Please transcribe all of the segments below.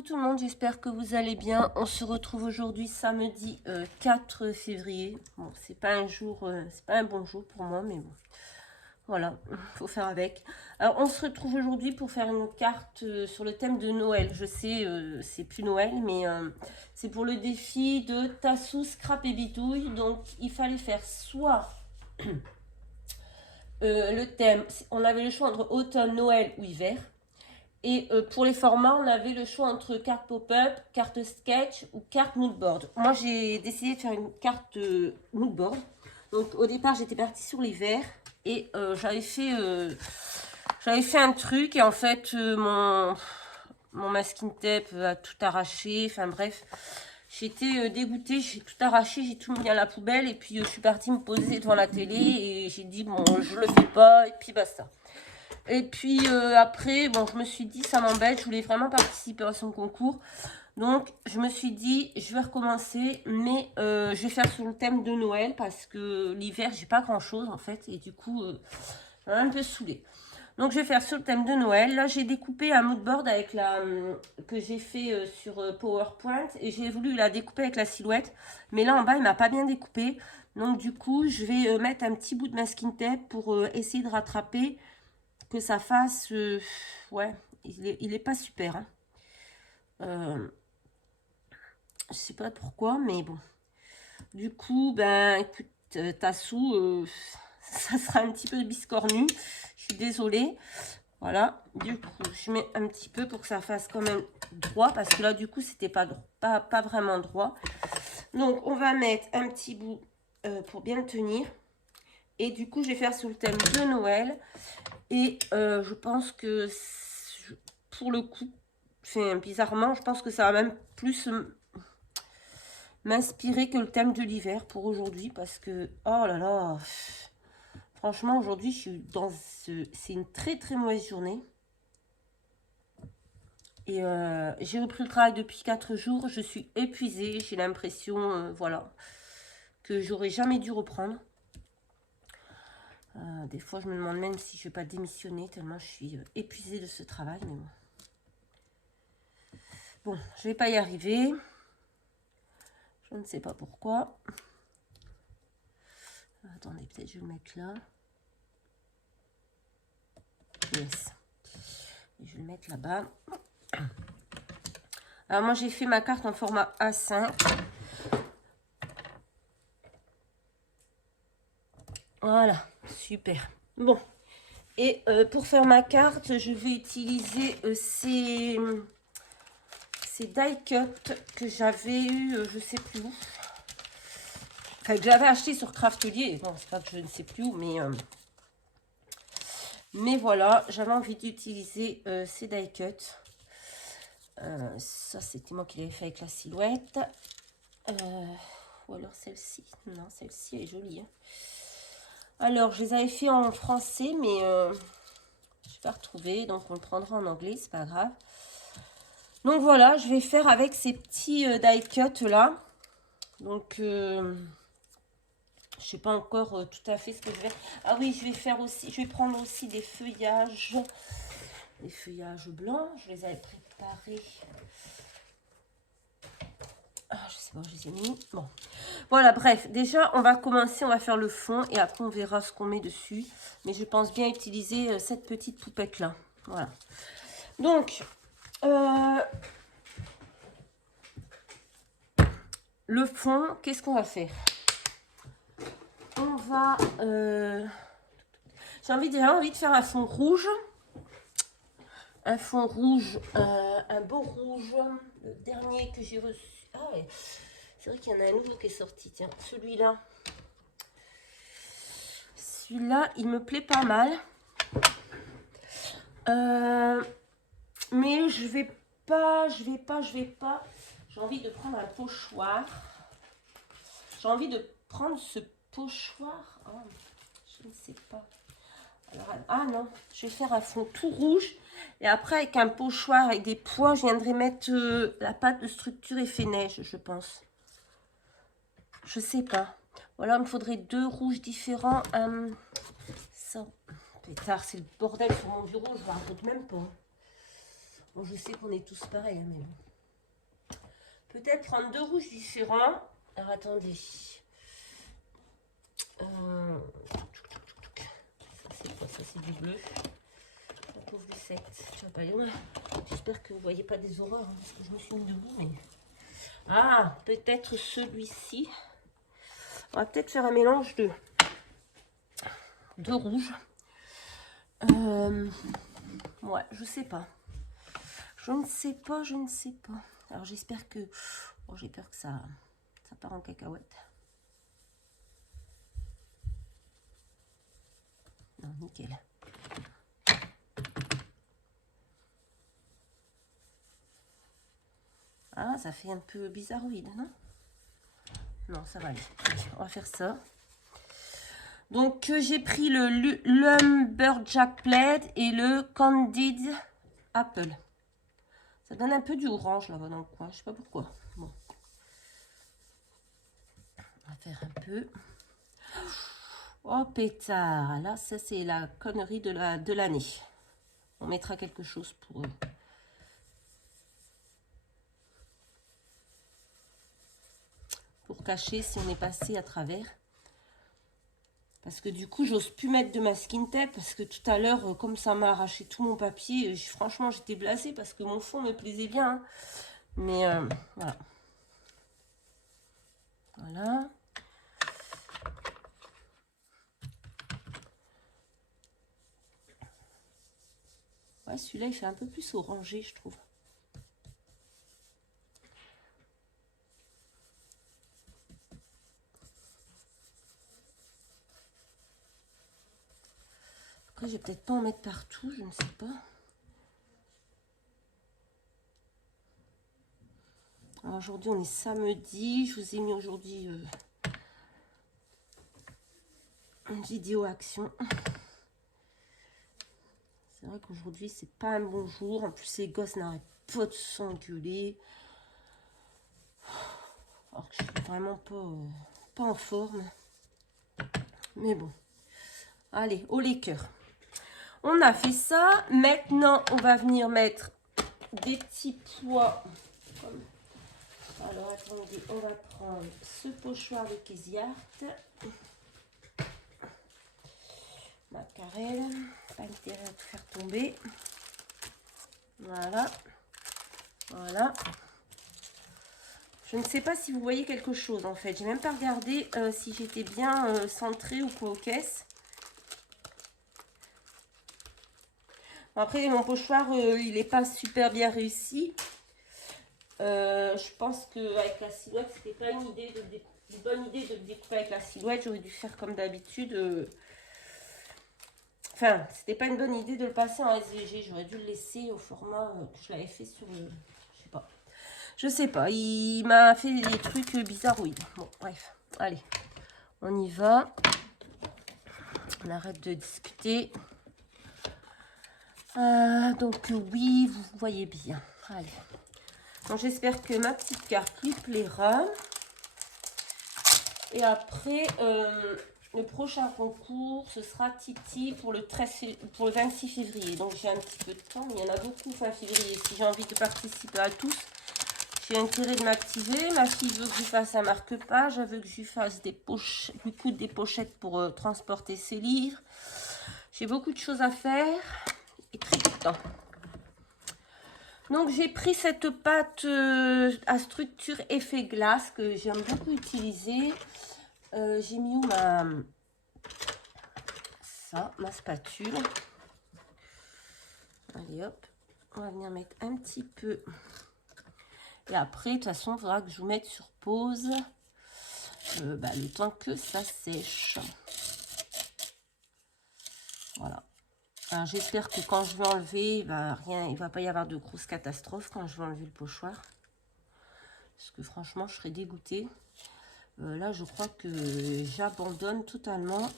Coucou tout le monde, j'espère que vous allez bien. On se retrouve aujourd'hui samedi 4 février. Bon, c'est pas un jour, c'est pas un bon jour pour moi, mais bon, voilà, faut faire avec. Alors, on se retrouve aujourd'hui pour faire une carte sur le thème de Noël. Je sais, c'est plus Noël, mais c'est pour le défi de Tassou, Scrap et Bidouille. Donc, il fallait faire soit le thème, on avait le choix entre automne, Noël ou hiver. Et pour les formats, on avait le choix entre carte pop-up, carte sketch ou carte moodboard. Moi, j'ai décidé de faire une carte moodboard. Donc, au départ, j'étais partie sur l'hiver et j'avais fait un truc. Et en fait, mon masking tape a tout arraché. Enfin, bref, j'étais dégoûtée. J'ai tout arraché, j'ai tout mis à la poubelle. Et puis, je suis partie me poser devant la télé et j'ai dit, bon, je le fais pas. Et puis, basta. Et puis après, bon, je me suis dit, ça m'embête, je voulais vraiment participer à son concours. Donc, je me suis dit, je vais recommencer, mais je vais faire sur le thème de Noël, parce que l'hiver, j'ai pas grand-chose, en fait, et du coup, ça m'a un peu saoulée. Donc, je vais faire sur le thème de Noël. Là, j'ai découpé un moodboard avec que j'ai fait sur PowerPoint, et j'ai voulu la découper avec la silhouette. Mais là, en bas, il m'a pas bien découpé. Donc, du coup, je vais mettre un petit bout de masking tape pour essayer de rattraper que ça fasse ouais, il est pas super hein. Je sais pas pourquoi, mais bon, du coup, ben écoute, Tassou, ça sera un petit peu biscornu, je suis désolée. Voilà, du coup je mets un petit peu pour que ça fasse quand même droit, parce que là du coup c'était pas vraiment droit. Donc on va mettre un petit bout pour bien le tenir. Et du coup, je vais faire sur le thème de Noël. Et je pense que pour le coup, bizarrement, je pense que ça va même plus m'inspirer que le thème de l'hiver pour aujourd'hui. Parce que, oh là là, franchement, aujourd'hui, je suis dans c'est une très très mauvaise journée. Et j'ai repris le travail depuis 4 jours. Je suis épuisée. J'ai l'impression, voilà, que j'aurais jamais dû reprendre. Des fois, je me demande même si je ne vais pas démissionner, tellement je suis épuisée de ce travail. Mais bon, bon, je ne vais pas y arriver. Je ne sais pas pourquoi. Attendez, peut-être je vais le mettre là. Yes. Et je vais le mettre là-bas. Alors, moi, j'ai fait ma carte en format A5. Voilà, super. Bon. Et pour faire ma carte, je vais utiliser ces die cut que j'avais eu, je sais plus où. Enfin, que j'avais acheté sur Craftelier. Bon, c'est pas que je ne sais plus où, mais voilà, j'avais envie d'utiliser ces die cut. Ça, c'était moi qui l'avais fait avec la silhouette. Ou alors celle-ci. Non, celle-ci, elle est jolie. Hein. Alors, je les avais fait en français, mais je n'ai pas retrouvé. Donc, on le prendra en anglais, c'est pas grave. Donc, voilà, je vais faire avec ces petits die cut là. Donc, je sais pas encore tout à fait ce que je vais. Ah oui, je vais faire aussi. Je vais prendre aussi des feuillages blancs. Je les avais préparés. Ah, je sais pas où je les ai mis. Bon, voilà. Bref, déjà, on va commencer. On va faire le fond et après on verra ce qu'on met dessus. Mais je pense bien utiliser cette petite poupette là. Voilà. Donc, le fond, qu'est-ce qu'on va faire? On va... j'ai envie de faire un fond rouge. Un fond rouge, un beau rouge. Le dernier que j'ai reçu. Ah ouais, c'est vrai qu'il y en a un nouveau qui est sorti. Tiens, celui-là. Celui-là, il me plaît pas mal. Mais je vais pas. J'ai envie de prendre un pochoir. J'ai envie de prendre ce pochoir. Oh, je ne sais pas. Alors, ah non, je vais faire un fond tout rouge. Et après, avec un pochoir, avec des pois, je viendrai mettre la pâte de structure effet neige, je pense. Je sais pas. Voilà, il me faudrait 2 rouges différents. Ça, pétard, c'est le bordel sur mon bureau, je ne raconte même pas. Bon, je sais qu'on est tous pareils, mais bon. peut-être prendre deux rouges différents. Alors attendez. Ça c'est quoi? Ça c'est du bleu. La pauvre Lucette. Tu vas pas aller loin. J'espère que vous voyez pas des horreurs, hein, parce que je me suis mis debout. Mais... Ah, peut-être celui-ci. On va peut-être faire un mélange de rouge. Ouais, je sais pas. Je ne sais pas, je ne sais pas. Alors j'espère que... Bon, j'ai peur que ça part en cacahuète. Non, nickel. Ah, ça fait un peu bizarroïde, non? Non, ça va aller. Allez, on va faire ça. Donc, j'ai pris le Lumberjack Plaid et le Candid Apple. Ça donne un peu du orange là-bas dans le coin. Je sais pas pourquoi. Bon. On va faire un peu. Oh, pétard. Là, ça, c'est la connerie de l'année. On mettra quelque chose pour cacher si on est passé à travers. Parce que du coup, j'ose plus mettre de masking tape. Parce que tout à l'heure, comme ça m'a arraché tout mon papier, franchement, j'étais blasée parce que mon fond me plaisait bien. Hein. Mais voilà. Voilà. Ouais, celui-là, il fait un peu plus orangé, je trouve. Après, je vais peut-être pas en mettre partout, je ne sais pas. Alors aujourd'hui, on est samedi. Je vous ai mis aujourd'hui une vidéo action. C'est vrai qu'aujourd'hui, c'est pas un bon jour. En plus, les gosses n'arrêtent pas de s'engueuler. Alors que je suis vraiment pas en forme. Mais bon. Allez, au les cœurs. On a fait ça. Maintenant, on va venir mettre des petits pois. Alors, attendez, on va prendre ce pochoir de Kéziart. Macarel. Pas intérêt à tout faire tomber. Voilà. Voilà. Je ne sais pas si vous voyez quelque chose en fait. J'ai même pas regardé si j'étais bien centrée ou quoi aux caisses. Après, mon pochoir, il n'est pas super bien réussi. Je pense qu'avec la silhouette, c'était pas une bonne idée de le découper avec la silhouette. J'aurais dû faire comme d'habitude. Enfin, c'était pas une bonne idée de le passer en SVG. J'aurais dû le laisser au format que je l'avais fait sur le... Je sais pas. Je sais pas. Il m'a fait des trucs bizarroïdes. Bon, bref. Allez, on y va. On arrête de discuter. Donc oui, vous voyez bien. Allez. Donc j'espère que ma petite carte lui plaira. Et après, le prochain concours, ce sera Titi pour le 26 février. Donc j'ai un petit peu de temps, mais il y en a beaucoup fin février. Si j'ai envie de participer à tous, j'ai intérêt de m'activer. Ma fille veut que je fasse un marque-page. Elle veut que je lui fasse des pochettes, lui coudre des pochettes pour transporter ses livres. J'ai beaucoup de choses à faire et très peu de temps. Donc j'ai pris cette pâte à structure effet glace que j'aime beaucoup utiliser. J'ai mis où ma spatule. Allez hop, on va venir mettre un petit peu. Et après, de toute façon, il faudra que je vous mette sur pause le temps que ça sèche. Voilà. J'espère que quand je vais enlever, il va pas y avoir de grosses catastrophes quand je vais enlever le pochoir. Parce que franchement, je serais dégoûtée. Là, je crois que j'abandonne totalement.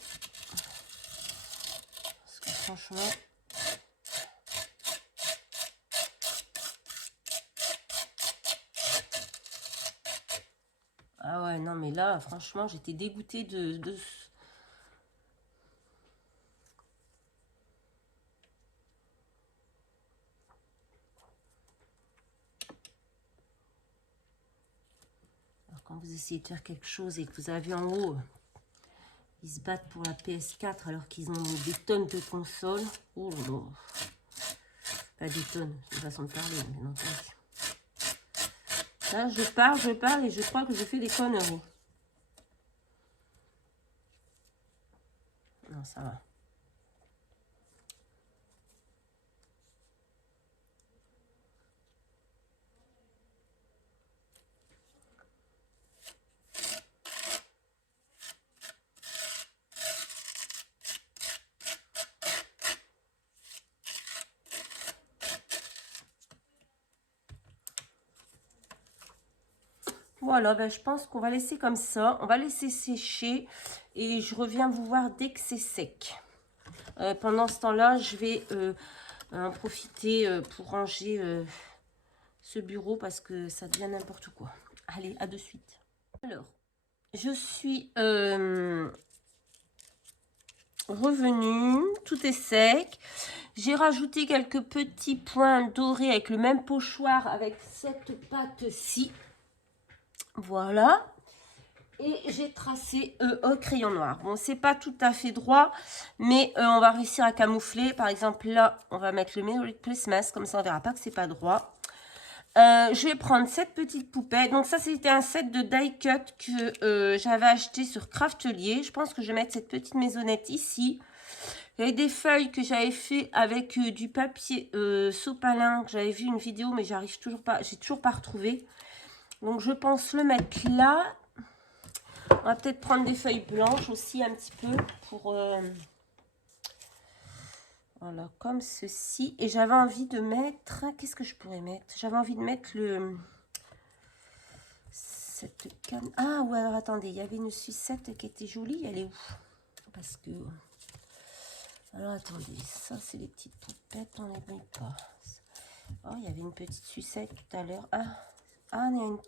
Parce que franchement... Ah ouais, non, mais là, franchement, j'étais dégoûtée de... quand vous essayez de faire quelque chose et que vous avez en haut, ils se battent pour la PS4 alors qu'ils ont des tonnes de consoles. Oh là là. Pas des tonnes, c'est une façon de parler, bien entendu. Là, je parle et je crois que je fais des conneries. Non, ça va. Voilà, ben, je pense qu'on va laisser comme ça. On va laisser sécher et je reviens vous voir dès que c'est sec. Pendant ce temps-là, je vais en profiter pour ranger ce bureau parce que ça devient n'importe quoi. Allez, à de suite. Alors, je suis revenue. Tout est sec. J'ai rajouté quelques petits points dorés avec le même pochoir avec cette pâte-ci. Voilà. Et j'ai tracé au crayon noir. Bon, c'est pas tout à fait droit, mais on va réussir à camoufler. Par exemple, là, on va mettre le Merry Christmas. Comme ça, on verra pas que c'est pas droit. Je vais prendre cette petite poupée. Donc ça, c'était un set de die cut que j'avais acheté sur Craftelier. Je pense que je vais mettre cette petite maisonnette ici. Il y avait des feuilles que j'avais fait avec du papier sopalin. J'avais vu une vidéo, mais j'arrive toujours pas. J'ai toujours pas retrouvé. Donc je pense le mettre là. On va peut-être prendre des feuilles blanches aussi un petit peu pour... voilà, comme ceci. Et j'avais envie de mettre... Qu'est-ce que je pourrais mettre? J'avais envie de mettre le... Cette canne... Ah, ouais, alors attendez. Il y avait une sucette qui était jolie. Elle est où? Parce que... Alors, attendez. Ça, c'est les petites poupettes. On les met pas. Oh, il y avait une petite sucette tout à l'heure. Ah, il y a une...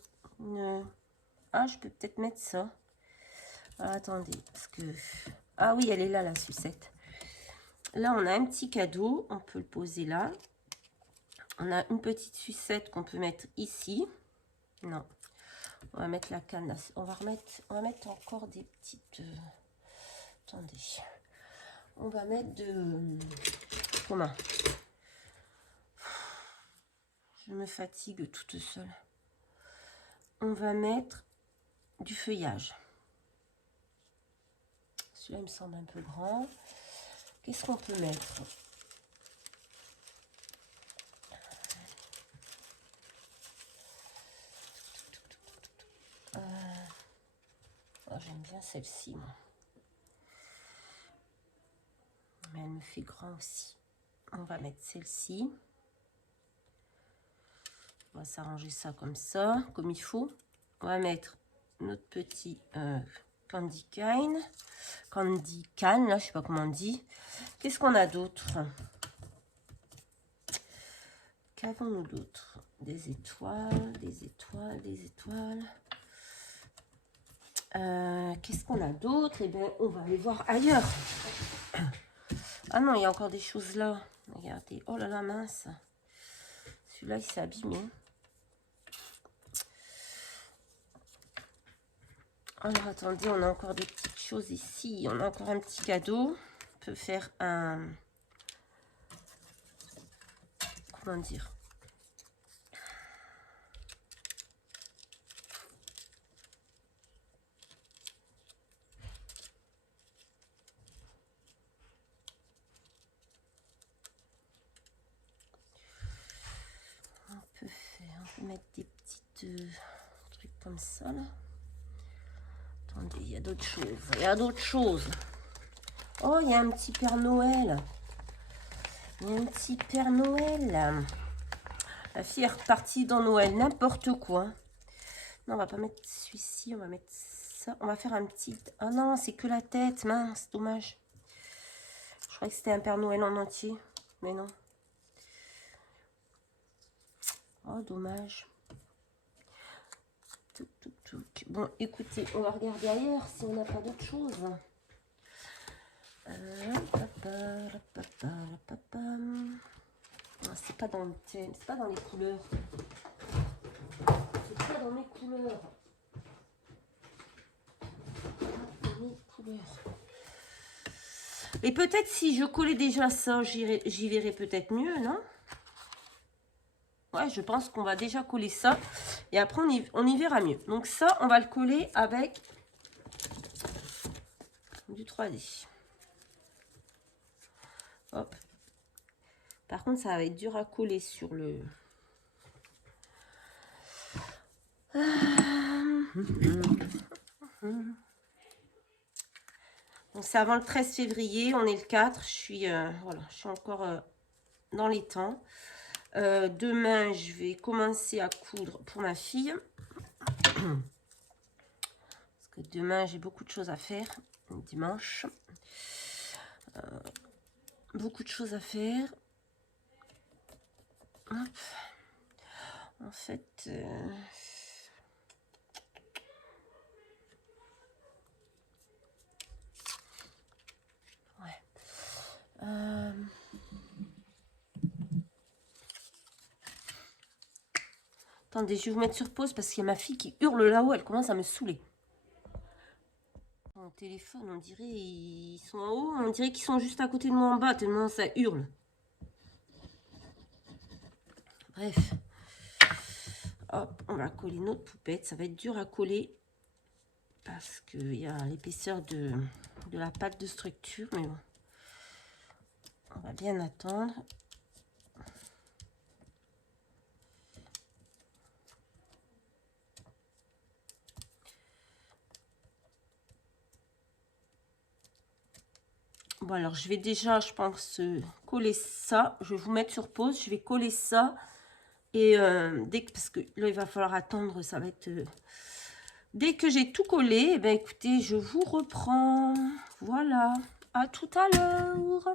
Ah, je peux peut-être mettre ça. Alors, attendez, parce que... Ah oui, elle est là, la sucette. Là, on a un petit cadeau. On peut le poser là. On a une petite sucette qu'on peut mettre ici. Non. On va mettre la canne là. On va mettre encore des petites... Attendez. On va mettre de... Comment? Je me fatigue toute seule. On va mettre du feuillage. Celui-là, il me semble un peu grand. Qu'est-ce qu'on peut mettre? Oh, j'aime bien celle-ci, moi. Mais elle me fait grand aussi. On va mettre celle-ci. On va s'arranger ça comme ça, comme il faut. On va mettre notre petit candy cane. Candy cane, là, je sais pas comment on dit. Qu'est-ce qu'on a d'autre? Qu'avons-nous d'autre? Des étoiles, des étoiles, des étoiles. Qu'est-ce qu'on a d'autre? Eh bien, on va aller voir ailleurs. Ah non, il y a encore des choses là. Regardez. Oh là là, mince. Celui-là, il s'est abîmé. Alors, attendez, on a encore des petites choses ici. On a encore un petit cadeau. On peut faire un... Comment dire? On peut mettre des petites trucs comme ça, là. Attendez, il y a d'autres choses. Il y a d'autres choses. Oh, il y a un petit Père Noël. Il y a un petit Père Noël. La fille est repartie dans Noël. N'importe quoi. Non, on va pas mettre celui-ci. On va mettre ça. On va faire un petit... Ah non, c'est que la tête. Mince, dommage. Je croyais que c'était un Père Noël en entier. Mais non. Oh, dommage. Bon, écoutez, on va regarder ailleurs si on n'a pas d'autre chose. C'est pas dans le thème, c'est pas dans les couleurs. C'est pas dans mes couleurs. couleur. Et peut-être si je collais déjà ça, j'y verrais peut-être mieux, non? Ouais, je pense qu'on va déjà coller ça. Et après, on y verra mieux. Donc ça, on va le coller avec du 3D. Hop. Par contre, ça va être dur à coller sur le... Donc c'est avant le 13 février, on est le 4. Voilà, je suis encore dans les temps. Demain, je vais commencer à coudre pour ma fille. Parce que demain, j'ai beaucoup de choses à faire. Dimanche. Beaucoup de choses à faire. Hop. En fait... Attendez, je vais vous mettre sur pause parce qu'il y a ma fille qui hurle là-haut. Elle commence à me saouler. Mon téléphone, on dirait ils sont en haut. On dirait qu'ils sont juste à côté de moi en bas tellement ça hurle. Bref. Hop, on va coller notre poupette. Ça va être dur à coller parce qu'il y a l'épaisseur de la pâte de structure. Mais bon, on va bien attendre. Bon, alors je vais déjà, je pense, coller ça. Je vais vous mettre sur pause. Je vais coller ça. Et parce que là, il va falloir attendre. Ça va être... dès que j'ai tout collé, eh bien, écoutez, je vous reprends. Voilà. À tout à l'heure.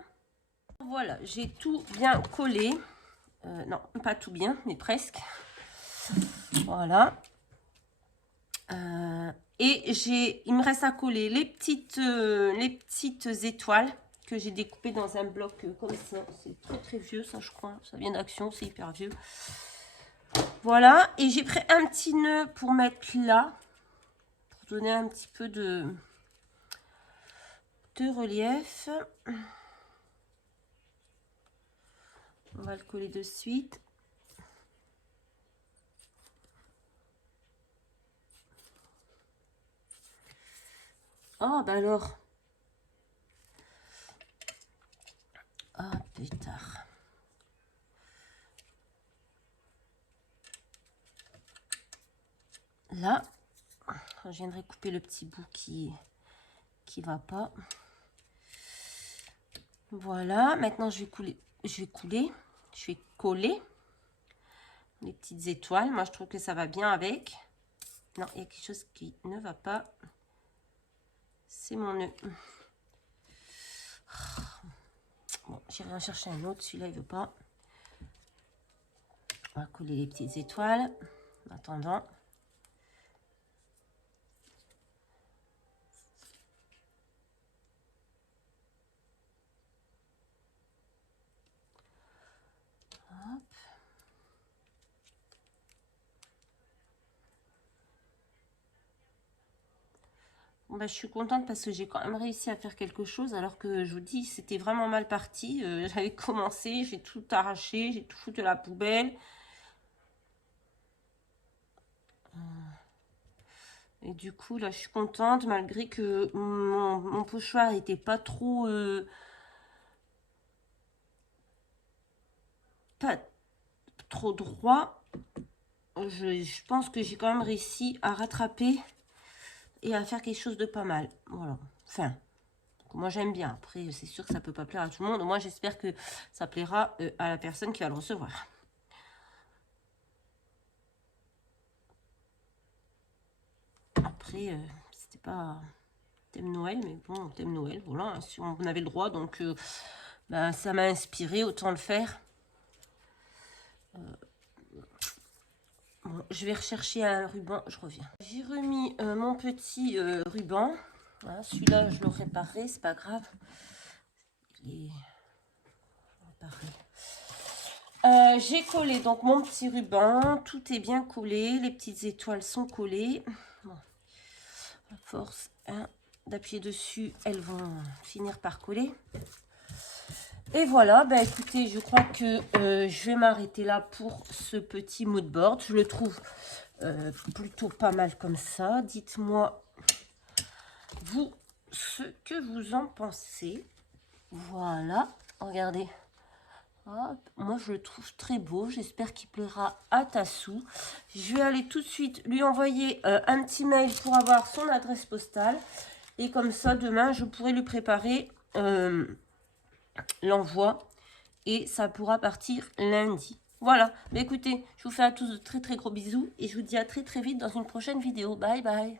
Voilà, j'ai tout bien collé. Non, pas tout bien, mais presque. Voilà. Et il me reste à coller les petites étoiles que j'ai découpées dans un bloc comme ça. C'est très très vieux ça, je crois. Ça vient d'Action, c'est hyper vieux. Voilà, et j'ai pris un petit nœud pour mettre là, pour donner un petit peu de relief. On va le coller de suite. Oh, bah alors. Ah, pétard. Là, je viendrai couper le petit bout qui va pas. Voilà, maintenant je vais coller les petites étoiles. Moi, je trouve que ça va bien avec. Non, il y a quelque chose qui ne va pas. C'est mon nœud. Bon, j'irai en chercher un autre. Celui-là, il veut pas. On va coller les petites étoiles. En attendant. Hop. Bon, bah, je suis contente parce que j'ai quand même réussi à faire quelque chose alors que je vous dis c'était vraiment mal parti. J'avais commencé, j'ai tout arraché, j'ai tout foutu à la poubelle. Et du coup là je suis contente malgré que mon pochoir n'était pas trop droit. Je pense que j'ai quand même réussi à rattraper et à faire quelque chose de pas mal. Voilà. Enfin, moi j'aime bien. Après, c'est sûr que ça peut pas plaire à tout le monde. Moi, j'espère que ça plaira à la personne qui va le recevoir. Après, c'était pas thème Noël, mais bon, thème Noël, voilà. Si on avait le droit, donc ben, ça m'a inspiré, autant le faire. Bon, je vais rechercher un ruban, je reviens. J'ai remis mon petit ruban. Voilà, celui-là, je le réparerai, c'est pas grave. Il est réparé. J'ai collé donc mon petit ruban. Tout est bien collé. Les petites étoiles sont collées. Bon. À force, 1, d'appuyer dessus, elles vont finir par coller. Et voilà, bah écoutez, je crois que je vais m'arrêter là pour ce petit mood board. Je le trouve plutôt pas mal comme ça. Dites-moi, vous, ce que vous en pensez. Voilà, regardez. Hop, moi, je le trouve très beau. J'espère qu'il plaira à Tassou. Je vais aller tout de suite lui envoyer un petit mail pour avoir son adresse postale. Et comme ça, demain, je pourrai lui préparer l'envoi. Et ça pourra partir lundi. Voilà. Mais écoutez, je vous fais à tous de très très gros bisous. Et je vous dis à très très vite dans une prochaine vidéo. Bye bye.